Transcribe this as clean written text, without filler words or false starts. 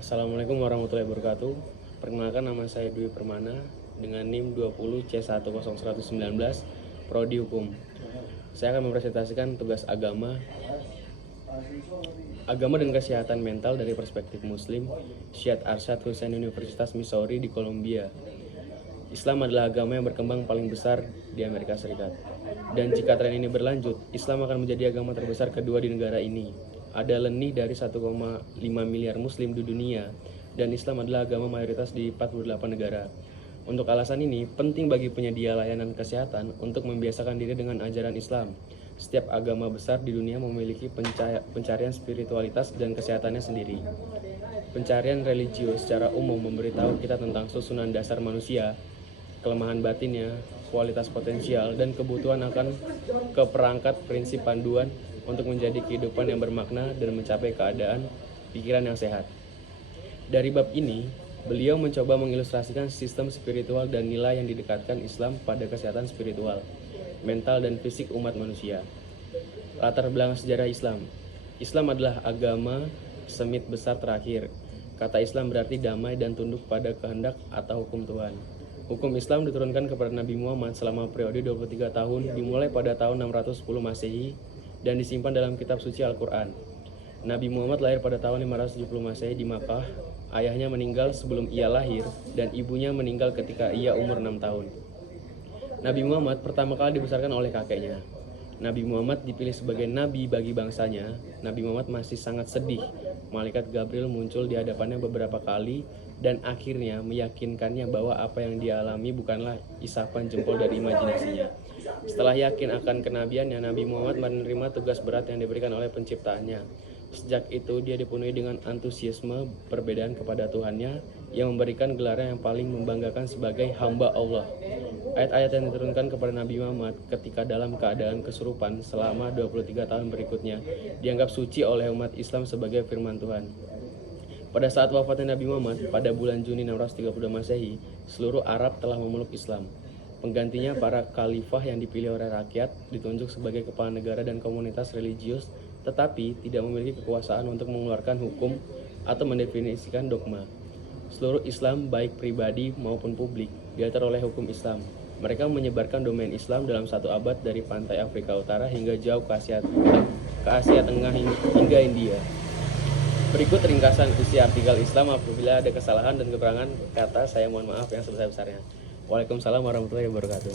Assalamualaikum warahmatullahi wabarakatuh. Perkenalkan, nama saya Dwi Permana dengan NIM 20C10119, Prodi Hukum. Saya akan mempresentasikan tugas agama dan kesehatan mental dari perspektif Muslim, Syed Arsyad Hussein, Universitas Missouri di Columbia. Islam adalah agama yang berkembang paling besar di Amerika Serikat. Dan jika tren ini berlanjut, Islam akan menjadi agama terbesar kedua di negara ini. Ada lebih dari 1,5 miliar muslim di dunia, dan Islam adalah agama mayoritas di 48 negara. Untuk alasan ini, penting bagi penyedia layanan kesehatan untuk membiasakan diri dengan ajaran Islam. Setiap agama besar di dunia memiliki pencarian spiritualitas dan kesehatannya sendiri. Pencarian religius secara umum memberitahu kita tentang susunan dasar manusia, kelemahan batinnya, kualitas potensial, dan kebutuhan akan keperangkat prinsip panduan untuk menjadi kehidupan yang bermakna dan mencapai keadaan pikiran yang sehat. Dari bab ini, beliau mencoba mengilustrasikan sistem spiritual dan nilai yang didekatkan Islam pada kesehatan spiritual, mental, dan fisik umat manusia. Latar belakang sejarah Islam. Islam adalah agama semit besar terakhir. Kata Islam berarti damai dan tunduk pada kehendak atau hukum Tuhan. Hukum Islam diturunkan kepada Nabi Muhammad selama periode 23 tahun, dimulai pada tahun 610 Masehi dan disimpan dalam kitab suci Al-Quran. Nabi Muhammad lahir pada tahun 570 Masehi di Makkah. Ayahnya meninggal sebelum ia lahir dan ibunya meninggal ketika ia umur 6 tahun. Nabi Muhammad pertama kali dibesarkan oleh kakeknya. Nabi Muhammad dipilih sebagai nabi bagi bangsanya. Nabi Muhammad masih sangat sedih. Malaikat Gabriel muncul di hadapannya beberapa kali dan akhirnya meyakinkannya bahwa apa yang dia alami bukanlah isapan jempol dari imajinasinya. Setelah yakin akan kenabiannya, Nabi Muhammad menerima tugas berat yang diberikan oleh penciptaannya. Sejak itu dia dipenuhi dengan antusiasme perbedaan kepada Tuhannya yang memberikan gelarnya yang paling membanggakan sebagai hamba Allah. Ayat-ayat yang diturunkan kepada Nabi Muhammad ketika dalam keadaan kesurupan selama 23 tahun berikutnya dianggap suci oleh umat Islam sebagai firman Tuhan. Pada saat wafatnya Nabi Muhammad pada bulan Juni 632 Masehi, seluruh Arab telah memeluk Islam. Penggantinya para khalifah yang dipilih oleh rakyat ditunjuk sebagai kepala negara dan komunitas religius, tetapi tidak memiliki kekuasaan untuk mengeluarkan hukum atau mendefinisikan dogma. Seluruh Islam, baik pribadi maupun publik, diatur oleh hukum Islam. Mereka menyebarkan domain Islam dalam satu abad dari pantai Afrika Utara hingga jauh ke Asia Tengah hingga India. Berikut ringkasan isi artikel Islam. Apabila ada kesalahan dan kekurangan kata, saya mohon maaf yang sebesar-besarnya. Waalaikumsalam warahmatullahi wabarakatuh.